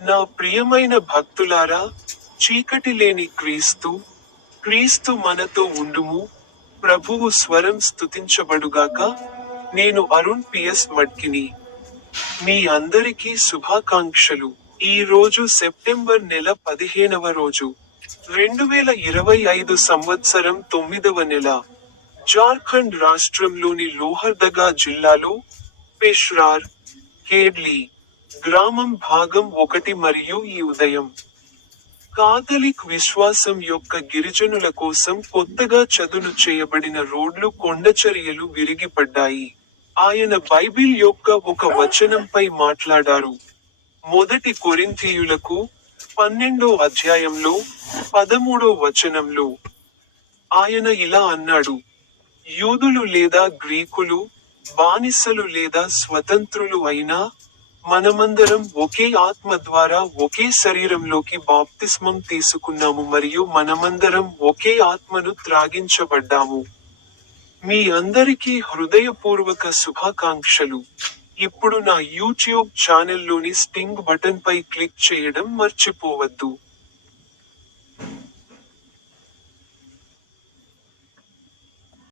నా ప్రియమైన భక్తులారా చీకటి లేని క్రీస్తు క్రీస్తు మనతో ఉండుము ప్రభువు స్వరం స్తుతించబడుగాక నేను అరుణ్ పిఎస్ మడ్కిని మీ అందరికీ శుభాకాంక్షలు. ఈ రోజు సెప్టెంబర్ నెల పదిహేనవ రోజు రెండు వేల ఇరవై ఐదు సంవత్సరం తొమ్మిదవ నెల. జార్ఖండ్ రాష్ట్రంలోని లోహర్దగా జిల్లాలో పెష్రార్ కేడ్లీ గ్రామం భాగం ఒకటి మరియు ఈ ఉదయం. కాథలిక్ విశ్వాసం యొక్క గిరిజనుల కోసం కొత్తగా చదును చేయబడిన రోడ్లు కొండచర్యలు విరిగిపడ్డాయి. ఆయన బైబిల్ యొక్క ఒక వచనంపై మాట్లాడారు. మొదటి కొరింథీయులకు పన్నెండో అధ్యాయంలో పదమూడో వచనంలో ఆయన ఇలా అన్నాడు యూదులు లేదా గ్రీకులు బానిసలు లేదా స్వతంత్రులు అయినా మనమందరం ఒకే ఆత్మ ద్వారా ఒకే శరీరంలోకి బాప్తిస్మం తీసుకున్నాము మరియు మనమందరం ఒకే ఆత్మను త్రాగించబడ్డాము. మీ అందరికీ హృదయపూర్వక శుభాకాంక్షలు. ఇప్పుడు నా యూట్యూబ్ ఛానల్లోని స్టింగ్ బటన్ పై క్లిక్ చేయడం మర్చిపోవద్దు.